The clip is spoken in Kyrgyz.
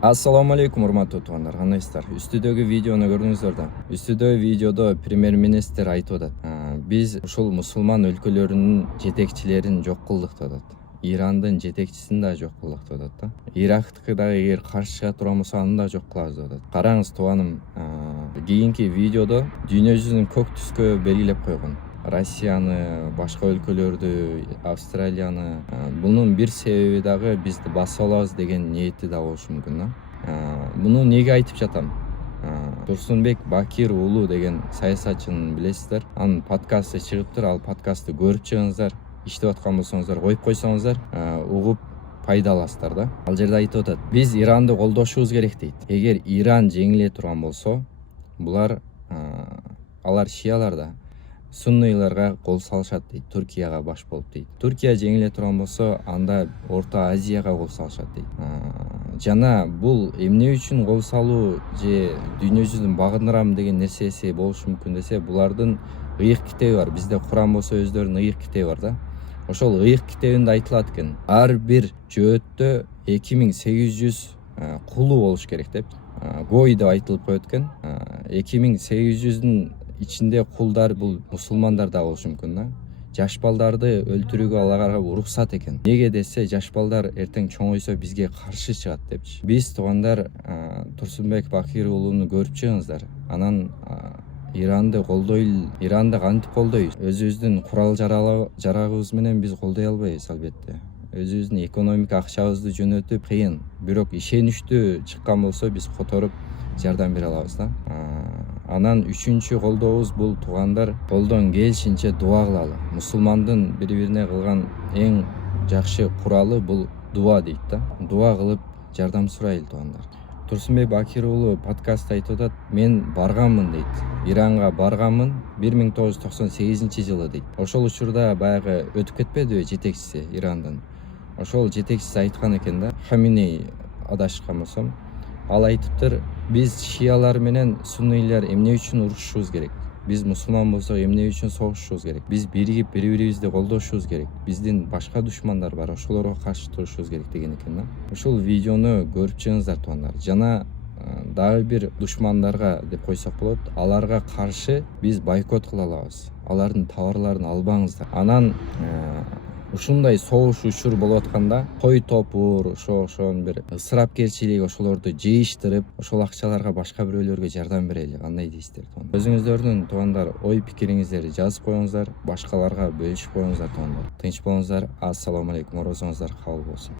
Assalamu alaikum урматтуу туугандар, кандайсыздар? Үстүдөгү видеону көрдүңүздөр да. Үстүдөгү видеодо премьер-министр айтып атат. Биз ушул мусулман өлкөлөрүнүн жетекчилерин жок кылдык деп атат. Ирандын жетекчисин да жок кылдык деп атат да. Ирактыкы дагы эгер каршы чыга турган болсо аны да жок кылабыз деп атат. Караңыз тууганым, кийинки видеодо дүйнө жүзүнүн көк түскө белгилеп койгон. Россияны, башка өлкөлөрдү, Австралияны. Бунун бир себеби дагы бизди басып алабыз деген ниети да болушу мүмкүн да. Муну эмнеге айтып жатам? Турсунбек Бакир уулу деген саясатчыны билесиздер. Анын подкасты чыгыптыр. Ал подкастты көрүп чыгыңыздар. Иштеп аткан болсоңуздар, коюп койсоңуздар, угуп пайда аласыздар да. Ал жерде айтып атат: биз Иранды колдошубуз керек дейт. Эгер Иран жеңиле турган болсо, алар шиялар да сунныйларга кол салышат дейт, Туркияга баш болуп дейт. Туркия жеңиле турган болсо, анда Орто Азияга кол салышат дейт. Жана бул эмне үчүн кол салуу же дүйнө жүзүн багындырам деген нерсеси болушу мүмкүн десе, булардын ыйык китеби бар. Бизде Куран болсо өздөрүнүн ыйык китеби бар да. Ошол ыйык китебинде айтылат экен, ар бир жөөттө 2800 кулу болуш керек деп. Гой деп айтылып коет экен. 2800-дүн ичинде кулдар бул мусулмандар да болушу мүмкүн да. Жаш балдарды өлтүрүүгө аларга уруксат экен. Неге десе, жаш балдар эртең чоңойсо бизге каршы чыгат депчи. Биз туугандар Турсунбек Бакир уулуну көрүп чыгыңыздар. Анан Иранды колдойлу. Иранды кантип колдойбуз? Өзүбүздүн курал жарагыбыз менен биз колдой албайбыз албетте. Өзүбүздүн экономика акчабызды жөнөтүп кыйын. Бирок ишеничтүү чыккан болсо биз которуп жардам бере алабыз да. Анан үчүнчү колдообуз бул туугандар, колдон келишинче дуа кылалы. Мусулмандын бири-бирине кылган эң жакшы куралы бул дуа дейт да. Дуа кылып жардам сурайлы туугандар. Турсунбек Бакир уулу подкастта айтып атат: мен барганмын дейт. Иранга барганмын 1998-жылы дейт. Ошол учурда баягы өтүп кетпедиби жетекчиси Ирандын? Ошол жетекчиси айткан экен да, Хаминей адашкан болсом. Ал айтыптыр: биз шиялар менен суннийлер эмне үчүн урушушубуз керек? Биз мусулман болсок эмне үчүн согушушубуз керек? Биз биригип бири-бирибизди колдошубуз керек. Биздин башка душмандар бар, ошолорго каршы турушубуз керек деген экен да. Ушул видеону көрүп чыгыңыздар туугандар. Жана дагы бир душмандарга деп койсок болот, аларга каршы биз бойкот кыла алабыз. Алардын товарларын албаңыздар. Анан ушундай согуш учур болуп атканда той топур, ошонун бир ысырапкерчилик, ошолорду жыйыштырып, ошол акчаларга башка бирөөлөргө жардам берели. Кандай дейсиздер туугандар? Өзүңүздөрдүн туугандар ой пикириңиздерди жазып коюңуздар, башкаларга бөлүшүп коюңуздар туугандар. Тынч болуңуздар. Ассаламу алейкум. Орозоңуздар кабыл болсун.